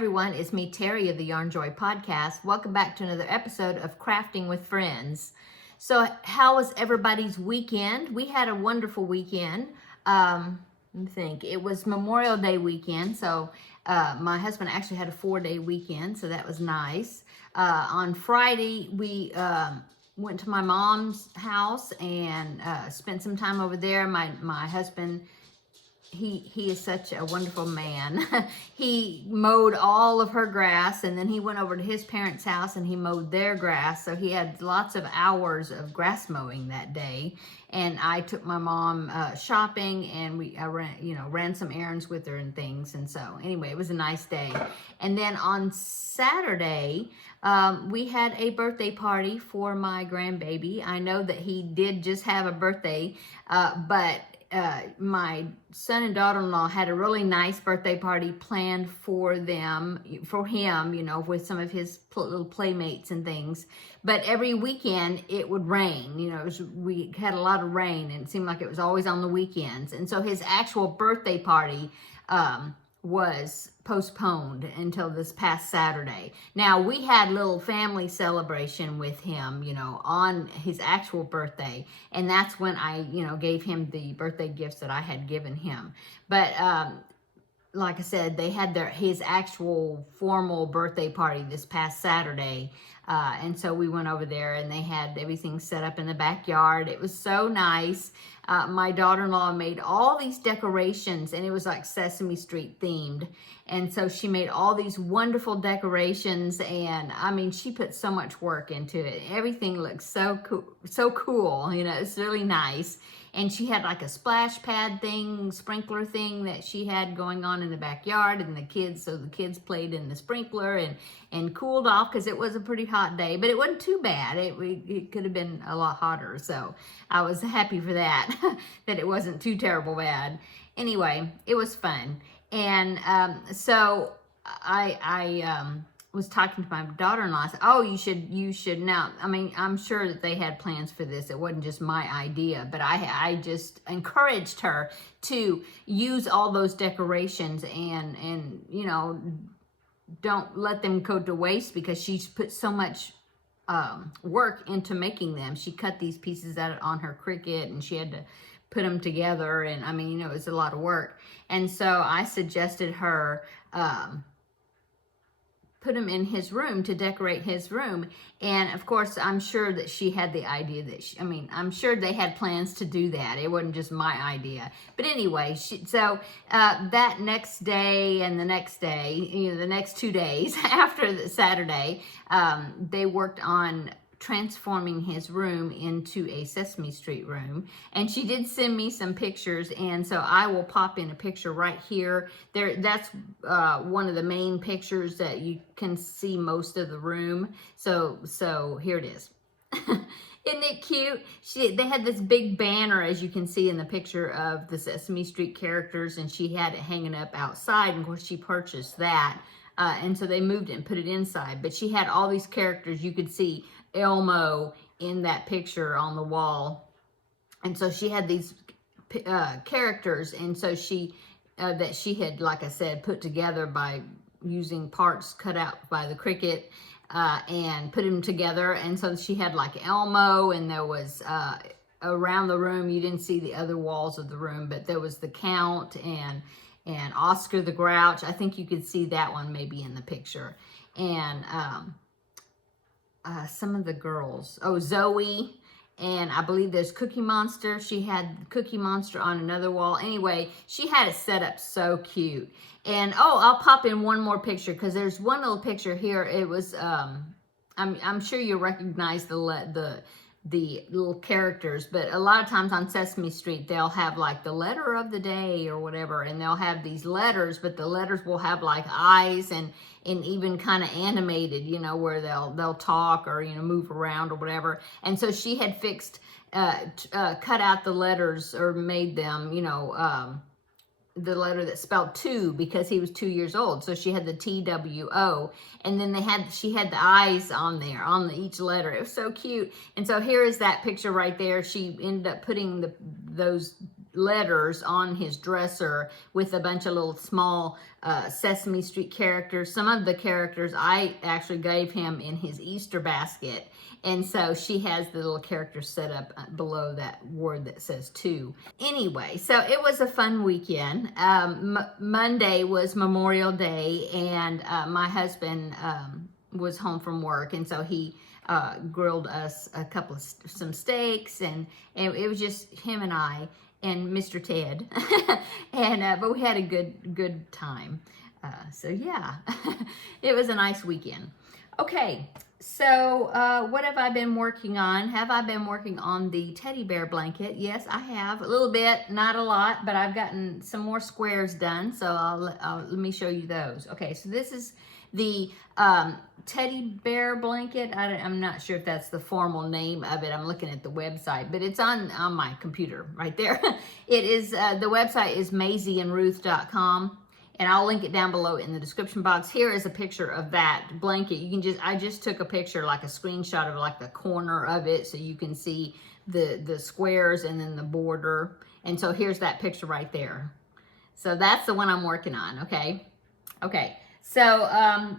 everyone, it's me, Terri of the Yarnjoy podcast. Welcome back to another episode of Crafting with Friends. So, how was everybody's weekend? We had a wonderful weekend. Let me think. It was Memorial Day weekend, so my husband actually had a 4-day weekend, so that was nice. On Friday, we went to my mom's house and spent some time over there. My husband, he is such a wonderful man. He mowed all of her grass, and then he went over to his parents' house and he mowed their grass. So he had lots of hours of grass mowing that day. And I took my mom shopping, and I ran some errands with her and things. And so anyway, it was a nice day. And then on Saturday, we had a birthday party for my grandbaby. I know that he did just have a birthday, but my son and daughter-in-law had a really nice birthday party planned for him, with some of his little playmates and things. But every weekend it would rain. We had a lot of rain, and it seemed like it was always on the weekends. And so his actual birthday party was postponed until this past Saturday. Now, we had a little family celebration with him, on his actual birthday. And that's when I, gave him the birthday gifts that I had given him. But like I said, they had his actual formal birthday party this past Saturday. And so we went over there, and they had everything set up in the backyard. It was so nice. My daughter-in-law made all these decorations, and it was like Sesame Street themed. And so she made all these wonderful decorations, and I mean, she put so much work into it. Everything looks so cool. It's really nice. And she had like a splash pad thing, sprinkler thing that she had going on in the backyard, and the kids played in the sprinkler and cooled off, because it was a pretty hot day, but it wasn't too bad. It could have been a lot hotter, so I was happy for that, that it wasn't too terrible bad. Anyway, it was fun. And so I was talking to my daughter-in-law. I said, "Oh, you should now." I mean, I'm sure that they had plans for this. It wasn't just my idea, but I just encouraged her to use all those decorations and don't let them go to waste, because she's put so much work into making them. She cut these pieces out on her Cricut, and she had to put them together, and I mean, it was a lot of work. And so I suggested her put him in his room to decorate his room. And of course, I'm sure that she had the idea that I'm sure they had plans to do that. It wasn't just my idea. But anyway, that next day and the next day, the next 2 days after the Saturday, they worked on transforming his room into a Sesame Street room. And she did send me some pictures, and so I will pop in a picture right here. That's one of the main pictures that you can see most of the room. So here it is. Isn't it cute? They had this big banner, as you can see in the picture, of the Sesame Street characters, and she had it hanging up outside. And of course, she purchased that. And so they moved it and put it inside. But she had all these characters. You could see Elmo in that picture on the wall. And so she had these characters. And so that she had, like I said, put together by using parts cut out by the Cricut and put them together. And so she had like Elmo, and there was around the room, you didn't see the other walls of the room, but there was the Count and Oscar the Grouch. I think you could see that one maybe in the picture. And some of the girls. Oh, Zoe. And I believe there's Cookie Monster. She had Cookie Monster on another wall. Anyway, she had it set up so cute. And I'll pop in one more picture, because there's one little picture here. It was I'm sure you recognize the little characters, but a lot of times on Sesame Street, they'll have like the letter of the day or whatever, and they'll have these letters, but the letters will have like eyes and even kind of animated, where they'll talk or, move around or whatever. And so she had cut out the letters, or made them, the letter that spelled two, because he was 2 years old. So she had the TWO, and then she had the eyes on there on each letter. It was so cute. And so here is that picture right there. She ended up putting those letters on his dresser with a bunch of little small Sesame Street characters. Some of the characters I actually gave him in his Easter basket. And so she has the little character set up below that word that says to. Anyway, so it was a fun weekend. Monday was Memorial Day, and my husband was home from work, and so he grilled us some steaks, and it was just him and I and Mr. Ted, and but we had a good time. So yeah, it was a nice weekend. Okay, so what have I been working on? Have I been working on the teddy bear blanket? Yes, I have. A little bit, not a lot, but I've gotten some more squares done, so let me show you those. Okay, so this is the teddy bear blanket. I'm not sure if that's the formal name of it. I'm looking at the website, but it's on my computer right there. It is, the website is maisieandruth.com. And I'll link it down below in the description box. Here is a picture of that blanket. You can I just took a picture, like a screenshot of like the corner of it, so you can see the squares and then the border. And so here's that picture right there. So that's the one I'm working on, okay? Okay, so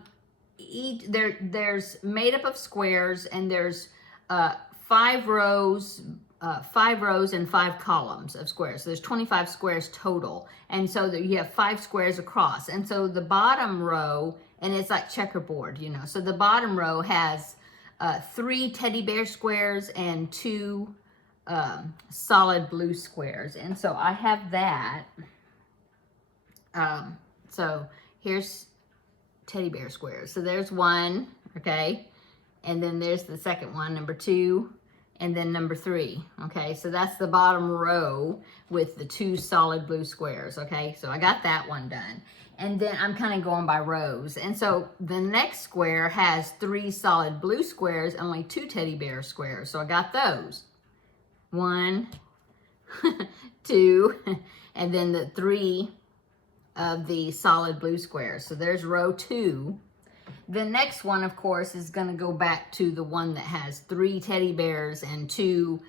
there's made up of squares, and there's 5 rows and 5 columns of squares. So there's 25 squares total. And so you have 5 squares across. And so the bottom row, and it's like checkerboard, you know. So the bottom row has 3 teddy bear squares and 2 solid blue squares. And so I have that. So here's teddy bear squares. So there's one, okay? And then there's the second one, number 2. And then number 3, okay? So that's the bottom row with the 2 solid blue squares, okay? So I got that one done. And then I'm kind of going by rows. And so the next square has 3 solid blue squares, only 2 teddy bear squares. So I got those. 1, 2, and then the 3 of the solid blue squares. So there's row 2. The next one, of course, is going to go back to the one that has 3 teddy bears and 2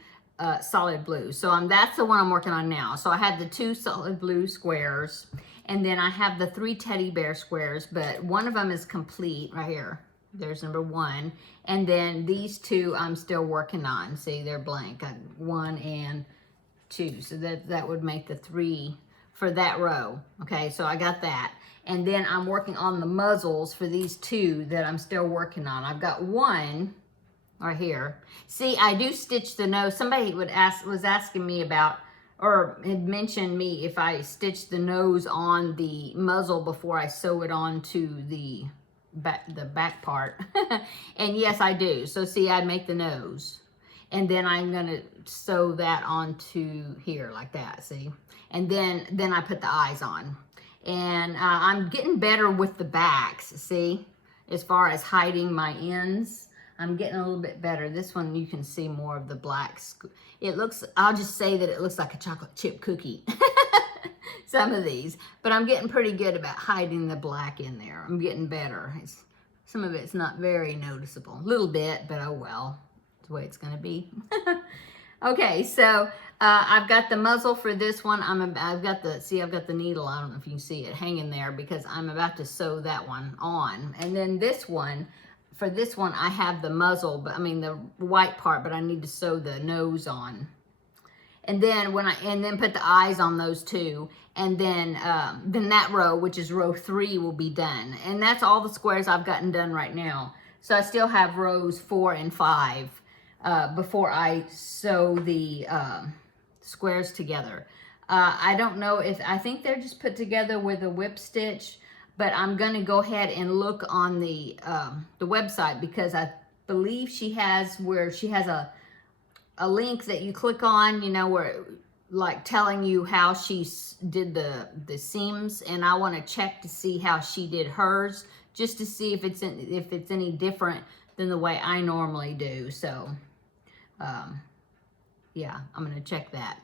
solid blue. So that's the one I'm working on now. So I had the 2 solid blue squares, and then I have the 3 teddy bear squares, but one of them is complete right here. There's number 1. And then these 2 I'm still working on. See, they're blank. 1 and 2. So that would make the 3 for that row. Okay, so I got that. And then I'm working on the muzzles for these 2 that I'm still working on. I've got one right here. See, I do stitch the nose. Somebody was asking me about, or had mentioned me if I stitched the nose on the muzzle before I sew it onto the back part. And yes, I do. So see, I make the nose. And then I'm gonna sew that onto here like that, see? And then I put the eyes on. And I'm getting better with the backs, see? As far as hiding my ends, I'm getting a little bit better. This one, you can see more of the blacks. It looks, I'll just say that it looks like a chocolate chip cookie. Some of these. But I'm getting pretty good about hiding the black in there. I'm getting better. Some of it's not very noticeable. A little bit, but oh well. It's the way it's going to be. Okay, so I've got the muzzle for this one. I've got the needle, I don't know if you can see it, hanging there because I'm about to sew that one on. And then this one, for this one, I have the muzzle, but I mean the white part, but I need to sew the nose on. And then then put the eyes on those 2. And then that row, which is row 3, will be done. And that's all the squares I've gotten done right now. So I still have rows 4 and 5. Before I sew the squares together. I don't know I think they're just put together with a whip stitch, but I'm going to go ahead and look on the website because I believe she has a link that you click on, you know, where like telling you how she did the seams, and I want to check to see how she did hers, just to see if it's any different than the way I normally do. So yeah, I'm gonna check that.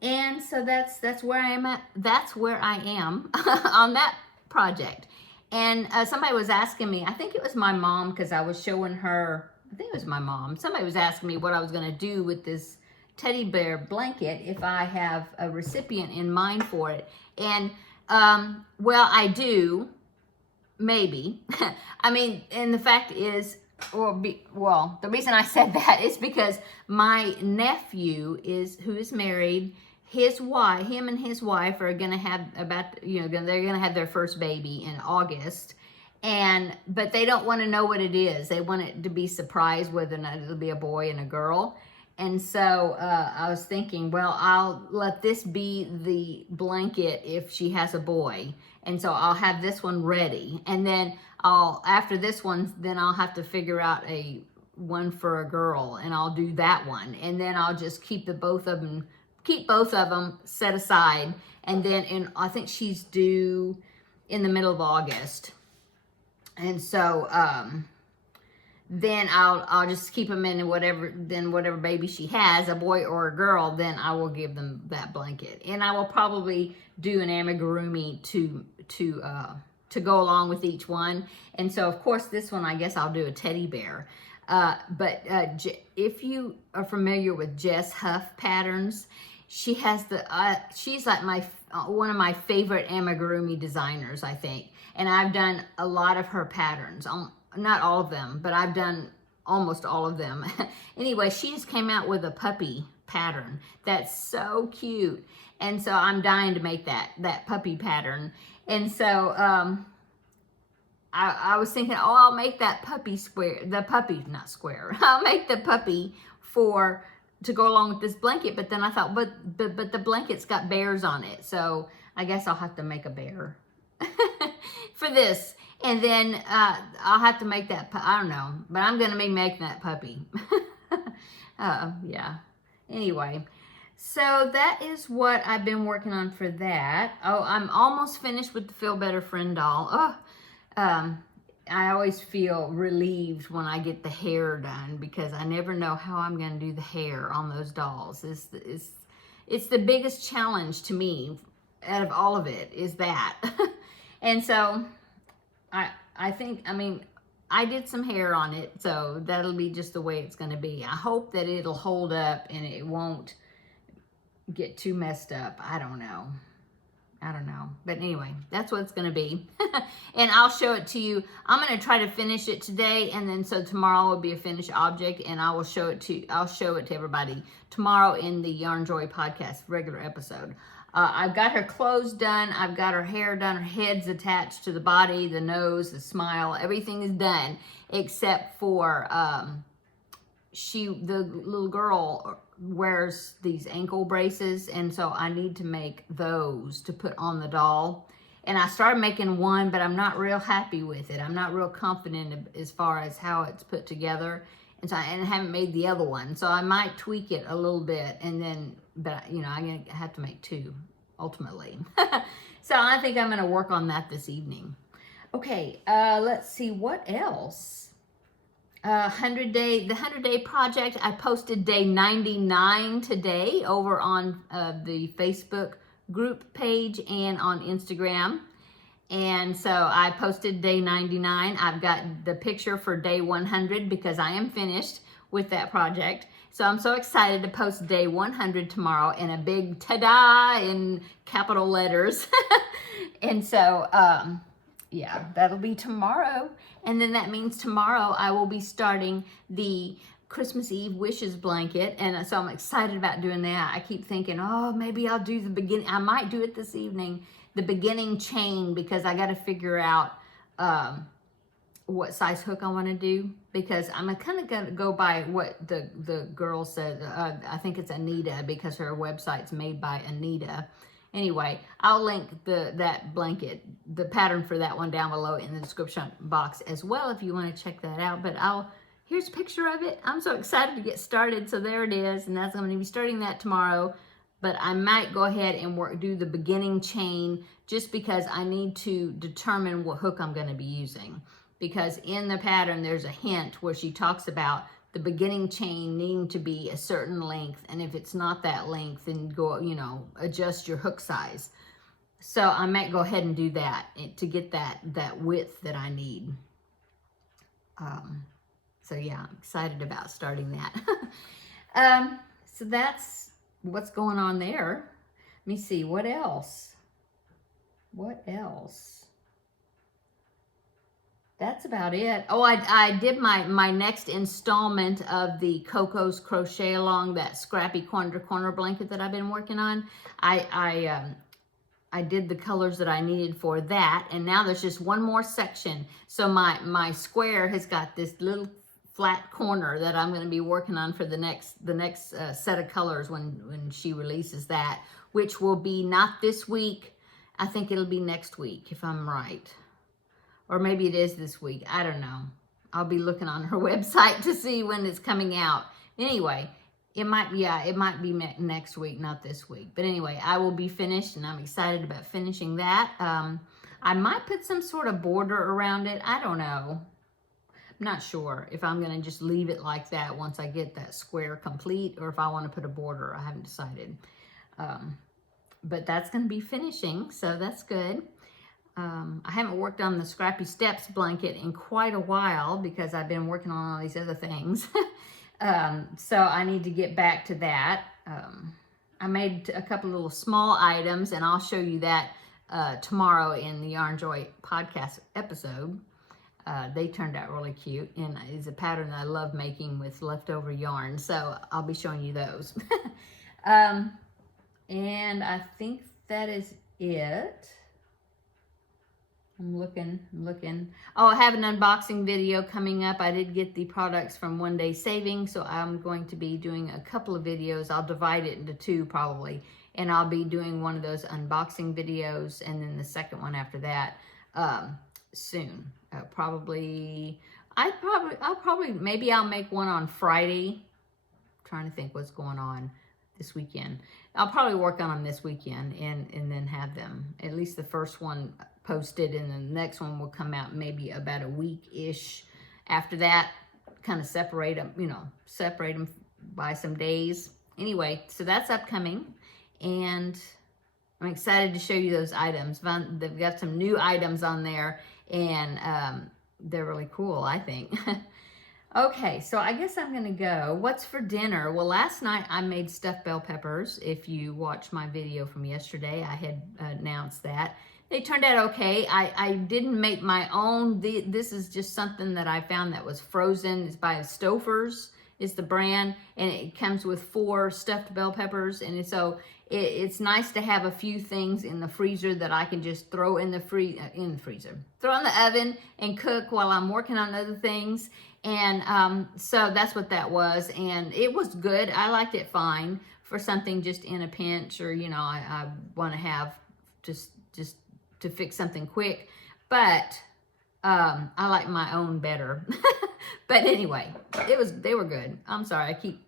And so that's where I am at. That's where I am on that project. And somebody was asking me, I think it was my mom, because I was showing her, I think it was my mom. Somebody was asking me what I was gonna do with this teddy bear blanket if I have a recipient in mind for it. And, well, I do, maybe. I mean, and the fact is, well, the reason I said that is because my nephew who is married, him and his wife are going to have they're going to have their first baby in August. But they don't want to know what it is. They want it to be surprised whether or not it'll be a boy and a girl. And so I was thinking, well, I'll let this be the blanket if she has a boy. And so I'll have this one ready. And then after this one, then I'll have to figure out one for a girl, and I'll do that one. And then I'll just keep both of them set aside. And then I think she's due in the middle of August. And so then I'll just keep them in whatever baby she has, a boy or a girl, then I will give them that blanket. And I will probably do an amigurumi to go along with each one. And so, of course, this one, I guess I'll do a teddy bear. But if you are familiar with Jess Huff patterns, she has she's like one of my favorite amigurumi designers, I think. And I've done a lot of her patterns. Not all of them, but I've done almost all of them. Anyway, she just came out with a puppy pattern that's so cute. And so I'm dying to make that puppy pattern. And so I was thinking, I'll make that puppy square. The puppy, not square. I'll make the puppy to go along with this blanket. But then I thought, but the blanket's got bears on it. So I guess I'll have to make a bear for this. And then I'll have to make that, I don't know, but I'm going to be making that puppy. Yeah. Anyway, so that is what I've been working on for that. Oh, I'm almost finished with the Feel Better Friend doll. Oh, I always feel relieved when I get the hair done because I never know how I'm going to do the hair on those dolls. It's the biggest challenge to me out of all of it is that. And so I think, I did some hair on it, so that'll be just the way it's going to be. I hope that it'll hold up and it won't get too messed up. I don't know. But anyway, that's what it's going to be. And I'll show it to you. I'm going to try to finish it today, and then so tomorrow will be a finished object, and I'll show it to everybody tomorrow in the Yarnjoy podcast regular episode. I've got her clothes done. I've got her hair done. Her head's attached to the body, the nose, the smile. Everything is done except for the little girl wears these ankle braces, and so I need to make those to put on the doll. And I started making one, but I'm not real happy with it. I'm not real confident as far as how it's put together. And so I haven't made the other one. So I might tweak it a little bit, and then, but I'm going to have to make two ultimately. So I think I'm going to work on that this evening. Okay, let's see what else. The 100-day project. I posted day 99 today over on the Facebook group page and on Instagram. And so I posted day 99. I've got the picture for day 100 because I am finished with that project. So I'm so excited to post day 100 tomorrow in a big ta-da in capital letters. And so, yeah, that'll be tomorrow. And then that means tomorrow I will be starting the Christmas Eve wishes blanket. And so I'm excited about doing that. I keep thinking, oh, maybe I'll do the beginning. I might do it this evening, the beginning chain, because I got to figure out what size hook I want to do, because I'm kind of going to go by what the girl said. I think it's Anita, because her website's made by Anita. Anyway, I'll link that blanket, the pattern for that one down below in the description box as well if you want to check that out. But here's a picture of it. I'm so excited to get started. So there it is, and that's I'm going to be starting that tomorrow. But I might go ahead and do the beginning chain just because I need to determine what hook I'm going to be using. Because in the pattern, there's a hint where she talks about the beginning chain needing to be a certain length. And if it's not that length, then go, adjust your hook size. So I might go ahead and do that to get that width that I need. So yeah, I'm excited about starting that. So that's what's going on there. Let me see, what else? What else? That's about it. Oh, I did my next installment of the Coco's Crochet Along, that scrappy corner blanket that I've been working on. I did the colors that I needed for that, and now there's just one more section. So my square has got this little flat corner that I'm going to be working on for the next set of colors when she releases that, which will be not this week. I think it'll be next week if I'm right. Or maybe it is this week. I don't know. I'll be looking on her website to see when it's coming out. Anyway, it might be next week, not this week. But anyway, I will be finished, and I'm excited about finishing that. I might put some sort of border around it. I don't know. I'm not sure if I'm going to just leave it like that once I get that square complete, or if I want to put a border. I haven't decided. But that's going to be finishing, so that's good. I haven't worked on the Scrappy Steps blanket in quite a while because I've been working on all these other things. So I need to get back to that. I made a couple little small items, and I'll show you that tomorrow in the Yarnjoy podcast episode. They turned out really cute, and it's a pattern I love making with leftover yarn, so I'll be showing you those. And I think that is it. I'm looking. Oh, I have an unboxing video coming up. I did get the products from One Day Saving, so I'm going to be doing a couple of videos. I'll divide it into two probably, and I'll be doing one of those unboxing videos, and then the second one after that soon. I'll probably maybe I'll make one on Friday. I'm trying to think what's going on this weekend. I'll probably work on them this weekend and then have them, at least the first one posted, and then the next one will come out maybe about a week-ish after that. Kind of separate them by some days. Anyway, so that's upcoming, and I'm excited to show you those items. They've got some new items on there, and they're really cool, I think. Okay, so I guess I'm gonna go. What's for dinner? Well, last night I made stuffed bell peppers. If you watched my video from yesterday, I had announced that. They turned out okay. I didn't make my own. This is just something that I found that was frozen. It's by Stouffer's, is the brand, and it comes with 4 stuffed bell peppers. And so it's nice to have a few things in the freezer that I can just throw in the freezer, throw in the oven and cook while I'm working on other things. And so that's what that was, and it was good. I liked it fine for something just in a pinch, or I want to have just to fix something quick. But I like my own better. But anyway, they were good. I'm sorry, I keep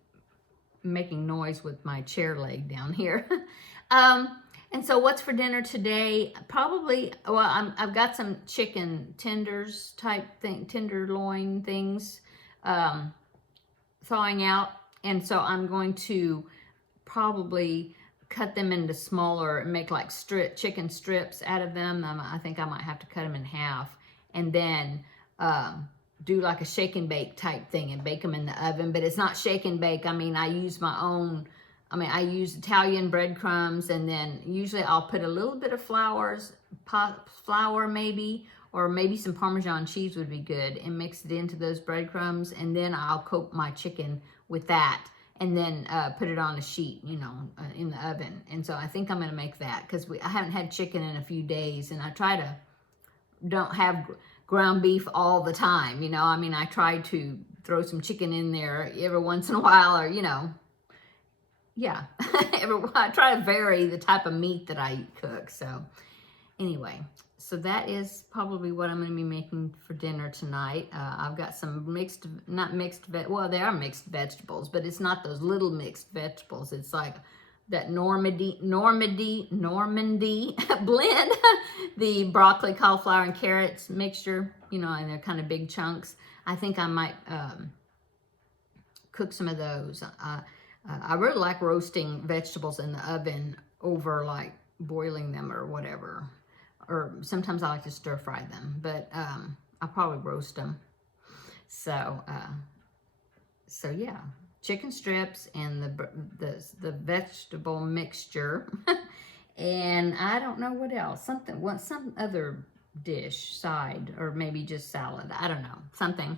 making noise with my chair leg down here. And so what's for dinner today? Probably, well, I've got some chicken tenders type thing, tenderloin things thawing out. And so I'm going to probably cut them into smaller and make like chicken strips out of them. I think I might have to cut them in half, and then do like a shake and bake type thing and bake them in the oven. But it's not shake and bake. I mean, I use Italian breadcrumbs, and then usually I'll put a little bit of flour maybe, or maybe some Parmesan cheese would be good, and mix it into those breadcrumbs, and then I'll coat my chicken with that, and then put it on a sheet, in the oven. And so I think I'm going to make that, because I haven't had chicken in a few days, and I try to don't have ground beef all the time, I try to throw some chicken in there every once in a while, or, yeah, I try to vary the type of meat that I cook. So anyway, so that is probably what I'm going to be making for dinner tonight. I've got some they are mixed vegetables, but it's not those little mixed vegetables. It's like that Normandy blend, the broccoli, cauliflower, and carrots mixture, and they're kind of big chunks. I think I might cook some of those. I really like roasting vegetables in the oven over like boiling them or whatever. Or sometimes I like to stir fry them, but I'll probably roast them. So yeah, chicken strips and the vegetable mixture. And I don't know what else. Some other dish, side, or maybe just salad. I don't know. Something.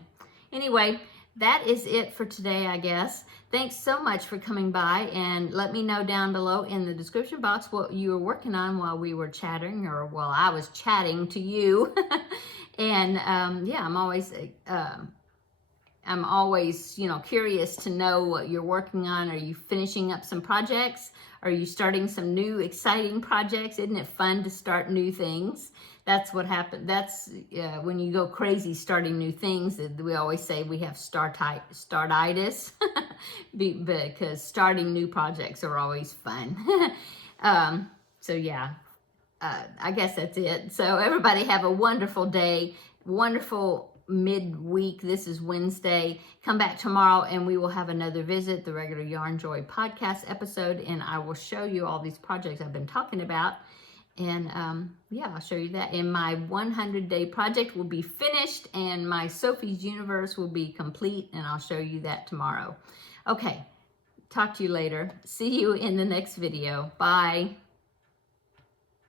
Anyway, that is it for today, I guess. Thanks so much for coming by, and let me know down below in the description box what you were working on while we were chatting, or while I was chatting to you. And yeah, I'm always, curious to know what you're working on. Are you finishing up some projects? Are you starting some new exciting projects? Isn't it fun to start new things? That's what happens. That's when you go crazy starting new things. We always say we have startitis because starting new projects are always fun. So yeah, I guess that's it. So everybody have a wonderful day, wonderful midweek. This is Wednesday. Come back tomorrow and we will have another visit, the regular Yarnjoy podcast episode, and I will show you all these projects I've been talking about. And yeah, I'll show you that. And my 100-day project will be finished, and my Sophie's Universe will be complete, and I'll show you that tomorrow. Okay, talk to you later. See you in the next video. Bye.